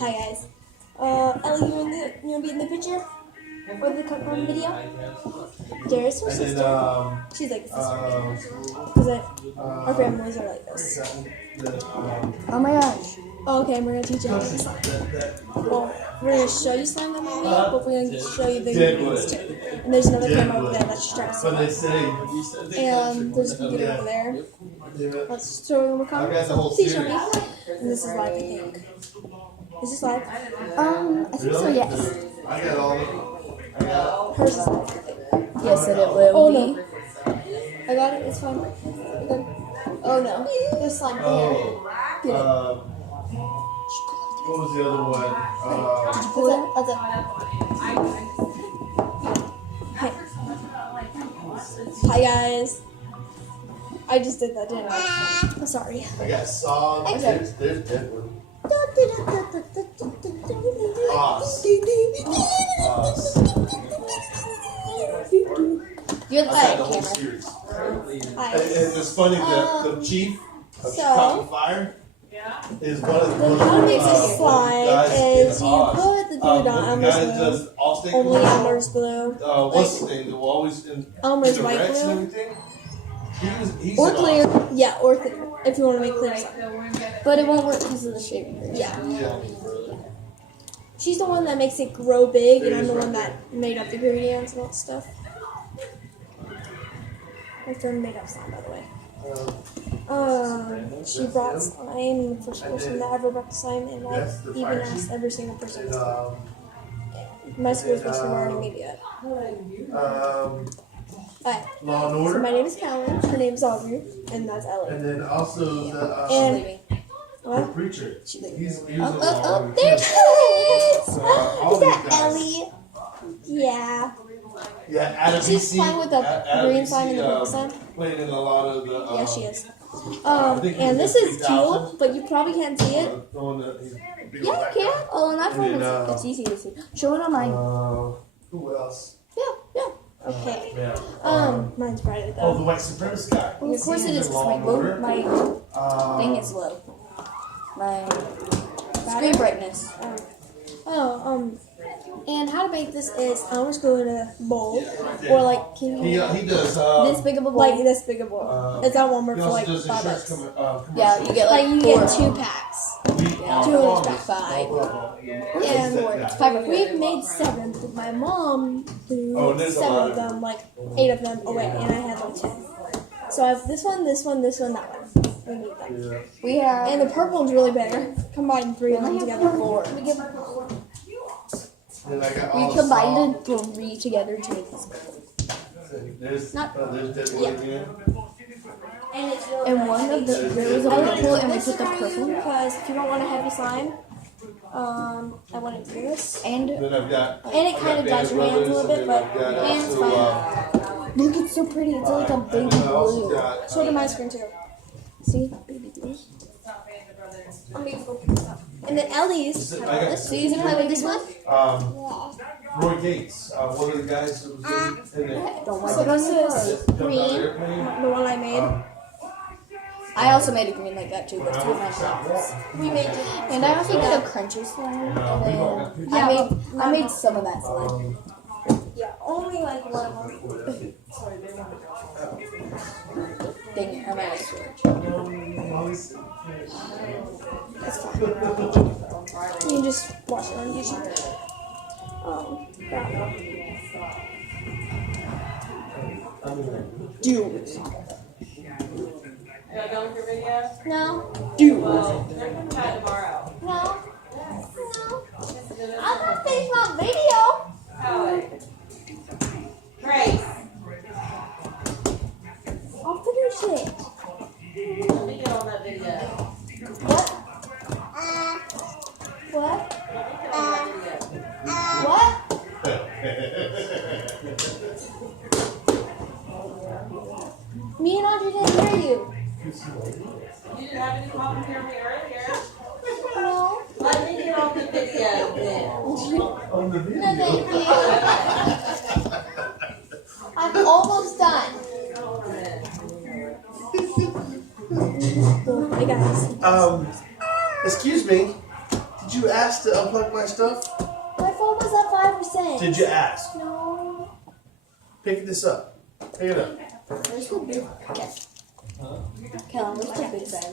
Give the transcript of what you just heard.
Hi guys. Ellie, you wanna be in the picture? Or the on video? Darius, her sister. She's like a sister. Because our families are like this. Oh my gosh. Oh, okay, we're gonna teach you how to make slime. Well, we're gonna show you slime that we made, but we're gonna show you the ingredients too. And there's another camera over there that's just trying to see. And there's a computer over there. Let's show you come. Please show me. And this is live, I think. Is this live? I think so, yes. I got all of them. Hers is live. Yes, and it will Oh be. no. I got it, it's fine. We're good. Oh no. There's slime here. Get it. What was the other one? That's it. Hi guys. I just did that, didn't I? I'm sorry. I got saw. There's Deadwood. You're the I got the camera. whole series. Hi. And it's funny that the chief of so- Chicago Fire is one of Then how to make this the slime guys is in you Oz. put the dude on The Elmer's guy glue. does Allstate Only commercial. Elmer's glue. What's his name? That will always in Elmer's the white Rex and glue. everything. He's Or in clear. Oz. Yeah, or clear. If you want to make clear slime. But it won't work because of the shaving. Yeah. Yeah. She's the one that makes it grow big, and I'm the one that made up the ingredients and all that stuff. My friend made up slime, by the way. She brought slime, the first person that ever brought slime, and I That's the even fire asked chief. every single person. And, My school's supposed to already made it. Alright, Law and so Order. my name is Callan, her name is Audrey, and that's Ellie. And then also the And, the what? preacher. She like, He's a oh, Law oh, and there Order she too. is! So, all Is these that guys. Ellie? Yeah. Yeah, Adam She's BC, fine with the Adam green BC, slime and the purple slime. playing in a lot of the. Yeah, she is. I think And this he's is 3000. teal, but you probably can't see it. Yeah, Yeah, you can. Oh, on iPhone, And then, it's easy to see. Show it on mine. Who else? Yeah. Okay. Yeah. Mine's brighter Oh, the though. white supremacist guy. Well, of course it is Law because and Order. my thing is low. My screen brightness. And how to make this is I'm just going to a bowl, or like can He you does. This big of a bowl. like this big a bowl. It's at Walmart He for also like does $5. insurance Yeah, you get Like like you four. get 2 packs. Yeah. 2 of each pack. And And we've made 7, but my mom threw Oh, there's a 7 lot of of them, like 8 of them away, and I had like 10. So I have this one, that one. We made them. Yeah. We have. And the purple one's really bitter. Combine 3 of them We together. have 4. Then I got We all the combined the 3 together to make this. There's Not- there's Deadwood Yeah. again. And it's really And one of the there was a I want purple, and we this put the for you purple. because if you don't want a heavy slime, I want to do this. And Then I've got. And it kind of dries your hands a little bit, but hands fine. look, it's so pretty. It's like a baby blue. So do my screen too. See, baby blue. And then Ellie's. I got So you can play with this one. Roy Gates, one of the guys that was in there. Don't So wipe it on this your is clothes. Jumped out of the green, airplane. the one I made. I also made a green like that too, but it's with my friends. We made it. And I also did a crunchy slime, and then I made some of that slime. Yeah, only like one of them. Dang it, I might have switched. That's fine. You can just wash it on YouTube. That. Do it. Are you done with your video? No. Do Well, they're coming back tomorrow. No. I'm gonna finish my video. How? Grace, I'll finish it. let me get on that video. What? What? Let me get on that video. What? Me and Audrey didn't hear you. You didn't have any problem hearing me earlier. No. Let me get on the video then. On the video. No, thank you. I'm almost done. Hey guys. Excuse me. Did you ask to unplug my stuff? My phone was at 5%. Did you ask? No. Pick this up. Pick it up. Where's the big? Okay. Come on, where's the big bag?